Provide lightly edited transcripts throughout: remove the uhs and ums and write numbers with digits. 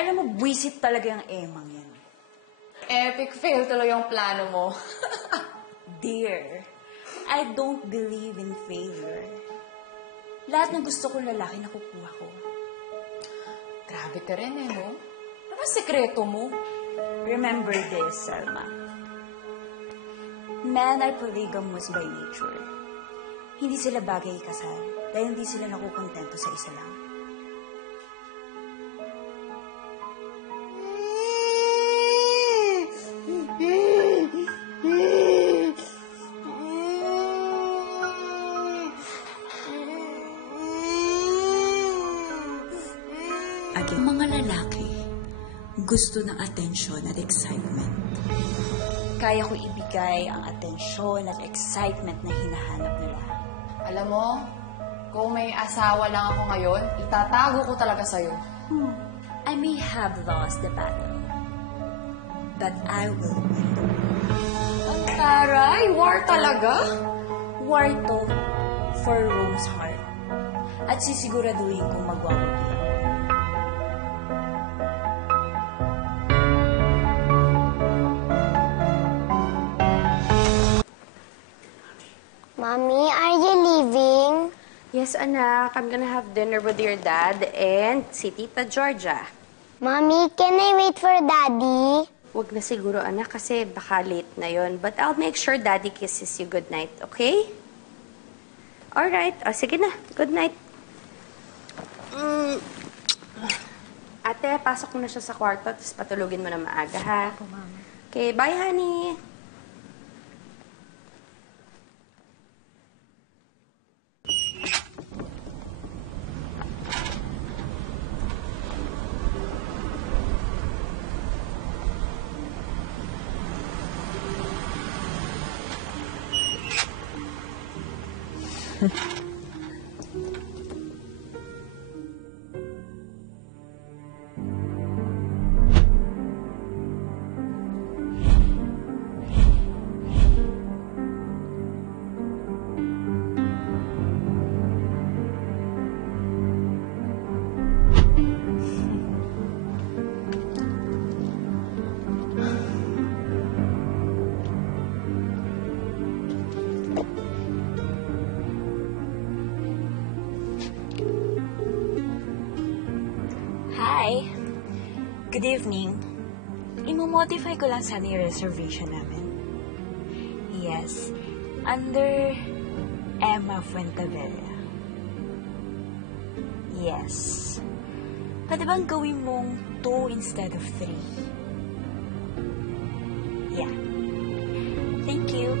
Alam mo, buwisit talaga yung Emang yan. Epic fail tuloy yung plano mo. Dear, I don't believe in failure. Lahat ng gusto kong lalaki nakukuha ko. Grabe ka rin no? Ano sekreto mo? Remember this, Selma. Men are polygamous by nature. Hindi sila bagay ikasal dahil hindi sila nakukontento sa isa lang. Again, mga lalaki gusto ng atensyon at excitement. Kaya ko ibigay ang atensyon at excitement na hinahanap nila. Alam mo, kung may asawa lang ako ngayon, itatago ko talaga sa'yo. I may have lost the battle, but I will win the war. Ang taray, war talaga? War to for Rome's heart. At sisiguraduhin kong magwawagi. Mommy, are you leaving? Yes, anak. I'm gonna have dinner with your dad and si Tita Georgia. Mommy, can I wait for Daddy? Huwag na siguro, anak, kasi baka late na yon. But I'll make sure Daddy kisses you goodnight, okay? Alright. O, sige na. Good night. Ate, pasok mo na siya sa kwarto, tapos patulugin mo na maaga, ha? Ako, Mama. Okay, bye, honey. Hi. Good evening. Imo-modify ko lang sana yung reservation namin. Yes. Under Emma Fuentavella. Yes. Pwede bang gawin mong 2 instead of 3? Yeah. Thank you.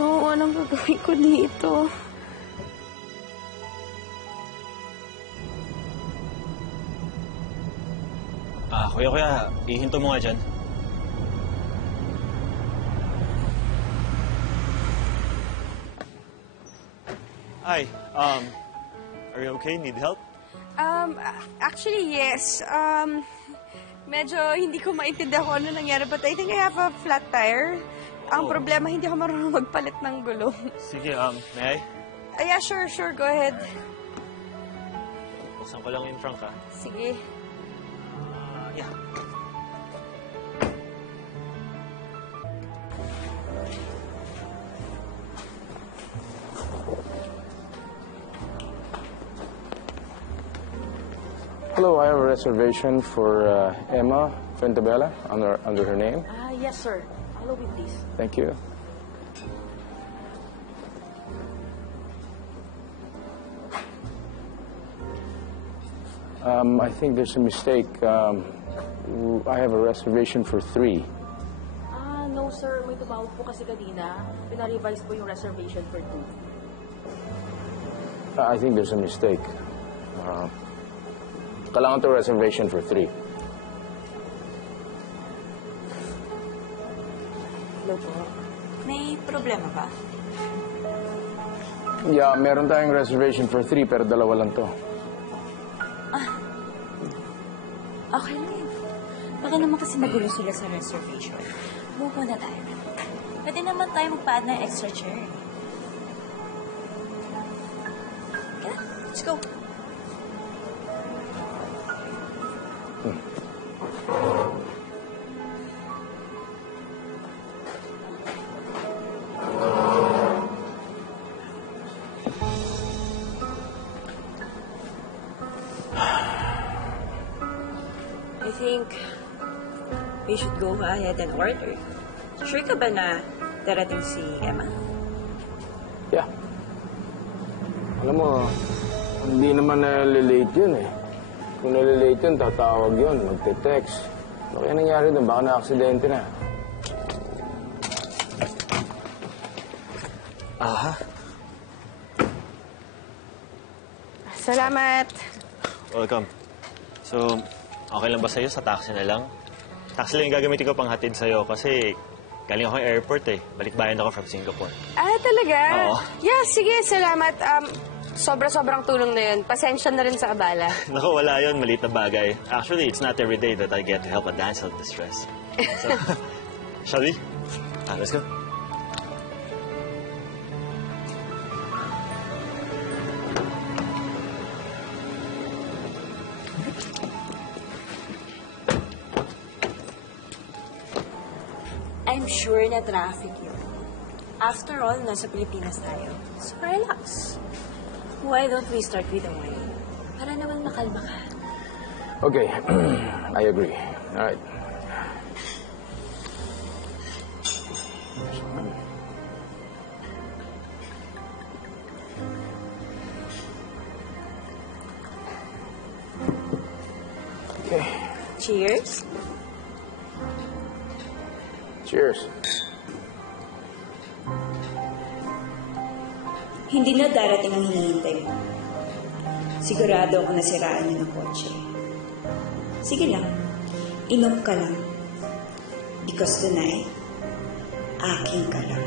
No, anong gagawin ko dito? Kuya, ihinto mo nga dyan. Hi, are you okay? Need help? Actually, yes. Medyo hindi ko maintindihan kung ano nangyari, but I think I have a flat tire. Ang problema, hindi ako marunong magpalit ng gulong. Sige, may I? Yeah, sure, go ahead. Buksan ko lang yung trunk, ha? Sige. Yeah. Hello, I have a reservation for Emma Fuentavella under her name. Yes, sir. Follow me, please. Thank you. I think there's a mistake. I have a reservation for 3. No, sir. May tumawag po kasi kanina. Pina-revise po yung reservation for 2. I think there's a mistake. Kailangan to reservation for 3. Hello po. May problema ba? Yeah, meron tayong reservation for 3 pero 2 lang to. Okay lang yun. Baka naman kasi magulo sila sa reservation. Move on na tayo. Pwede naman tayo magpa-add ng extra chair. Kaya, let's go. I think we should go ahead and order. Sure ka ba na darating si Emma? Yeah. Alam mo, hindi naman nalilate yun eh. Kung nalilate yun, tatawag yun, magte-text. Ano kaya nangyari doon? Baka na-aksidente na. Aha. Salamat. Welcome. So, okay lang ba sa'yo sa taxi na lang? Taxi lang yung gagamitin ko pang hatid sa'yo kasi galing ako ng airport eh. Balikbayan ako from Singapore. Ah, talaga? Oo. Yeah, sige, salamat. Sobra-sobrang tulong na yun. Pasensya na rin sa abala. Naku, wala yun. Maliit na bagay. Actually, it's not every day that I get to help a damsel in distress. So, shall we? Let's go. I'm sure na traffic yun. After all, nasa Pilipinas tayo. So, relax. Why don't we start with the wine? Para naman makalma ka. Okay, I agree. All right. Okay, Cheers. cheers. Hindi na darating ang hinihintay mo. Sigurado ako nasiraan niyo ng kotse. Sige lang, inom ka lang. Because tonight, aking ka lang.